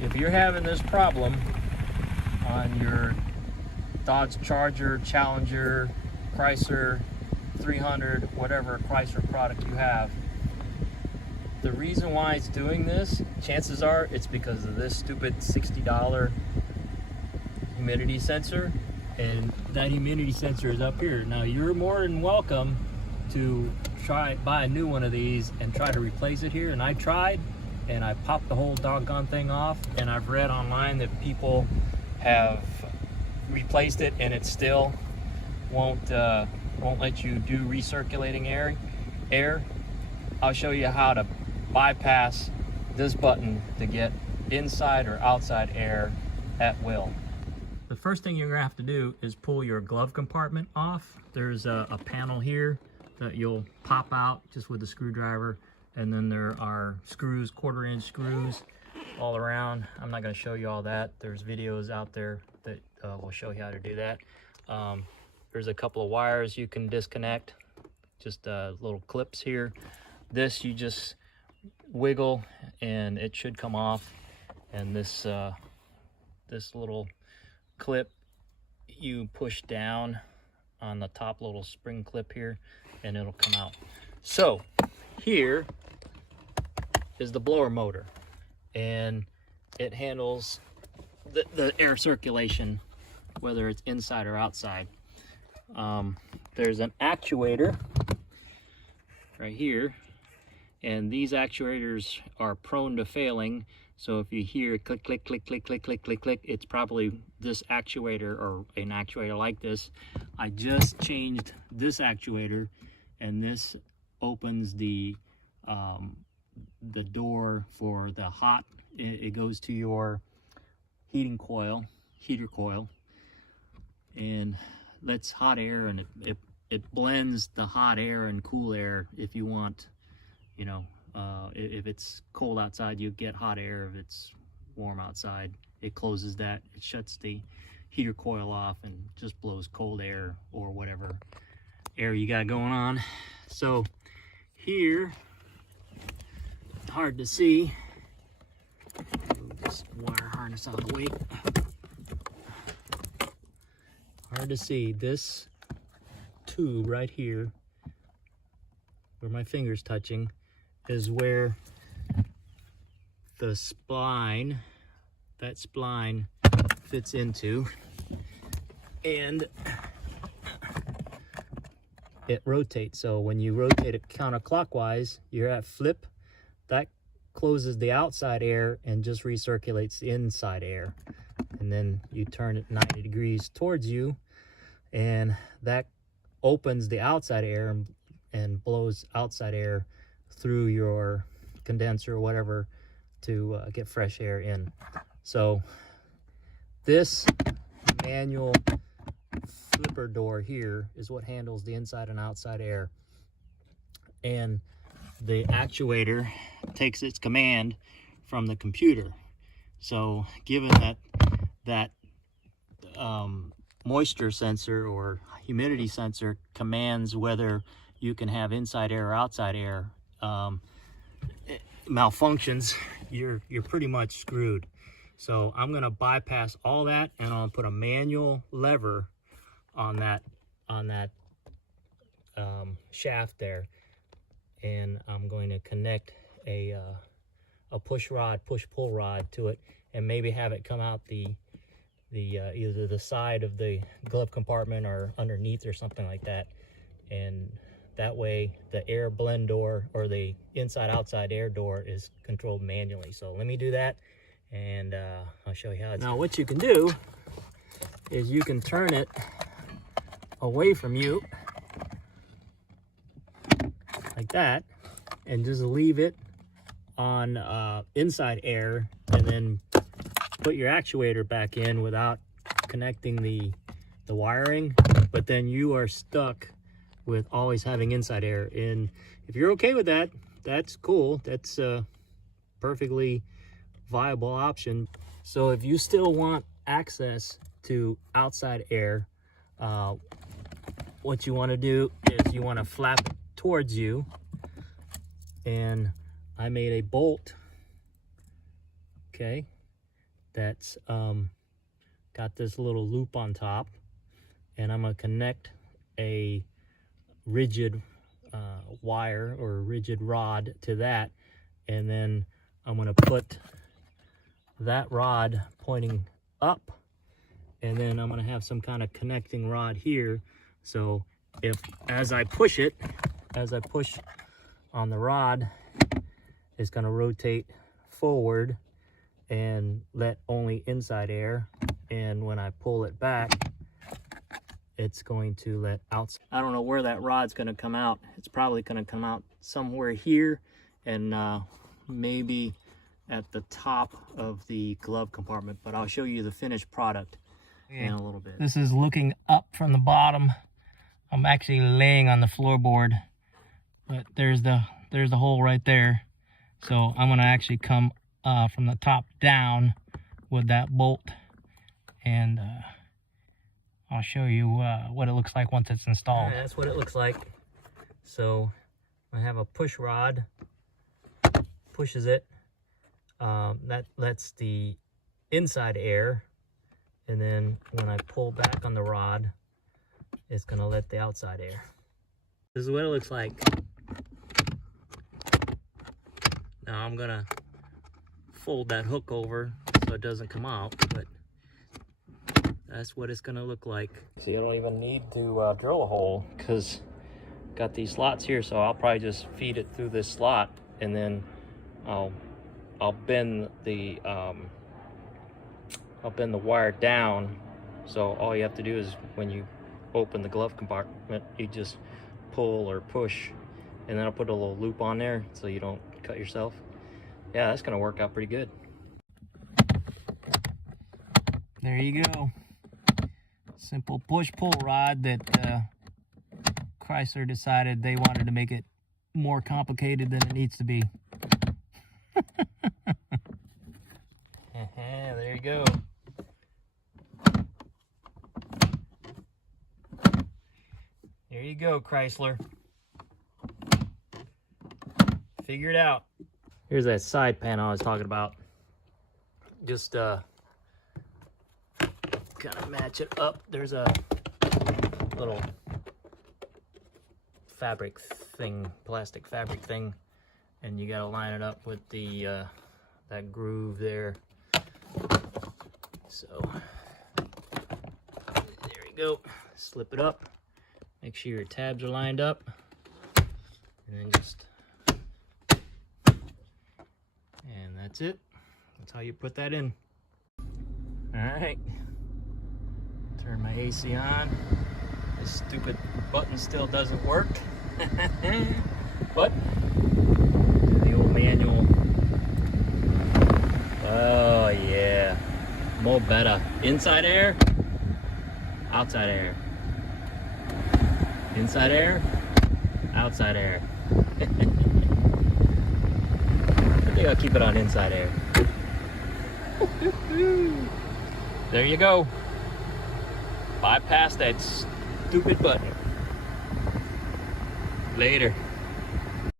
if you're having this problem on your Dodge Charger, Challenger, Chrysler 300, whatever Chrysler product you have, the reason why it's doing this, chances are it's because of this stupid $60 humidity sensor, and that humidity sensor is up here. Now you're more than welcome to buy a new one of these and try to replace it here, and I tried and I popped the whole doggone thing off, and I've read online that people have replaced it and it still won't let you do recirculating air. I'll show you how to bypass this button to get inside or outside air at will. The first thing you're gonna have to do is pull your glove compartment off. There's a panel here that you'll pop out just with a screwdriver, and then there are screws, 1/4-inch screws all around. I'm not gonna show you all that. There's videos out there that will show you how to do that. There's a couple of wires you can disconnect, just little clips here. This you just wiggle and it should come off, and this this little clip you push down on the top little spring clip here and it'll come out. So here is the blower motor, and it handles the air circulation, whether it's inside or outside. There's an actuator right here, and these actuators are prone to failing. So if you hear click, click, click, click, click, click, click, click, it's probably this actuator or an actuator like this. I just changed this actuator, and this opens the door for the hot. It goes to your heater coil, and lets hot air, and it blends the hot air and cool air. If you want, you know, if it's cold outside, you get hot air. If it's warm outside, it closes that. It shuts the heater coil off and just blows cold air or whatever air you got going on. So here, hard to see. Move this wire harness out of the way. Hard to see. This tube right here, where my finger's touching, is where the spline, that spline fits into, and it rotates. So when you rotate it counterclockwise, you're at flip, that closes the outside air and just recirculates the inside air. And then you turn it 90 degrees towards you, and that opens the outside air and blows outside air through your condenser or whatever to get fresh air in. So this manual flipper door here is what handles the inside and outside air, and the actuator takes its command from the computer. So given that moisture sensor or humidity sensor commands whether you can have inside air or outside air, malfunctions, you're pretty much screwed. So I'm gonna bypass all that, and I'll put a manual lever on that shaft there, and I'm going to connect a push-pull rod to it, and maybe have it come out the either the side of the glove compartment or underneath or something like that, and that way the air blend door or the inside-outside air door is controlled manually. So let me do that, and I'll show you how it's done. Now what you can do is you can turn it away from you like that, and just leave it on inside air, and then put your actuator back in without connecting the wiring. But then you are stuck with always having inside air. And if you're okay with that, that's cool. That's a perfectly viable option. So if you still want access to outside air, what you want to do is you want to flap it towards you, and I made a bolt, okay, that's got this little loop on top, and I'm going to connect a rigid wire or rigid rod to that, and then I'm going to put that rod pointing up, and then I'm going to have some kind of connecting rod here. So if as I push on the rod, it's going to rotate forward and let only inside air, and when I pull it back, it's going to let outside. I don't know where that rod's going to come out. It's probably going to come out somewhere here, and maybe at the top of the glove compartment, but I'll show you the finished product in a little bit. This is looking up from the bottom. I'm actually laying on the floorboard, but there's the hole right there. So I'm gonna actually come from the top down with that bolt, and I'll show you what it looks like once it's installed. That's what it looks like. So I have a push rod, pushes it. That lets the inside air, and then when I pull back on the rod, it's gonna let the outside air. This is what it looks like. Now I'm gonna fold that hook over so it doesn't come out, but that's what it's gonna look like. So you don't even need to drill a hole, because got these slots here, so I'll probably just feed it through this slot, and then I'll bend the wire down. So all you have to do is, when you open the glove compartment, you just pull or push, and then I'll put a little loop on there so you don't cut yourself. Yeah, that's gonna work out pretty good. There you go. Simple push-pull rod that Chrysler decided they wanted to make it more complicated than it needs to be. There you go. There you go, Chrysler. Figure it out. Here's that side panel I was talking about. Just kind of match it up. There's a little fabric thing, plastic fabric thing, and you gotta line it up with the that groove there. So there you go. Slip it up. Make sure your tabs are lined up, and then just, and that's it. That's how you put that in. All right. Turn my AC on. This stupid button still doesn't work. But the old manual. Oh yeah, more better. Inside air, outside air. Inside air, outside air. I think I'll keep it on inside air. There you go. Bypass that stupid button. Later.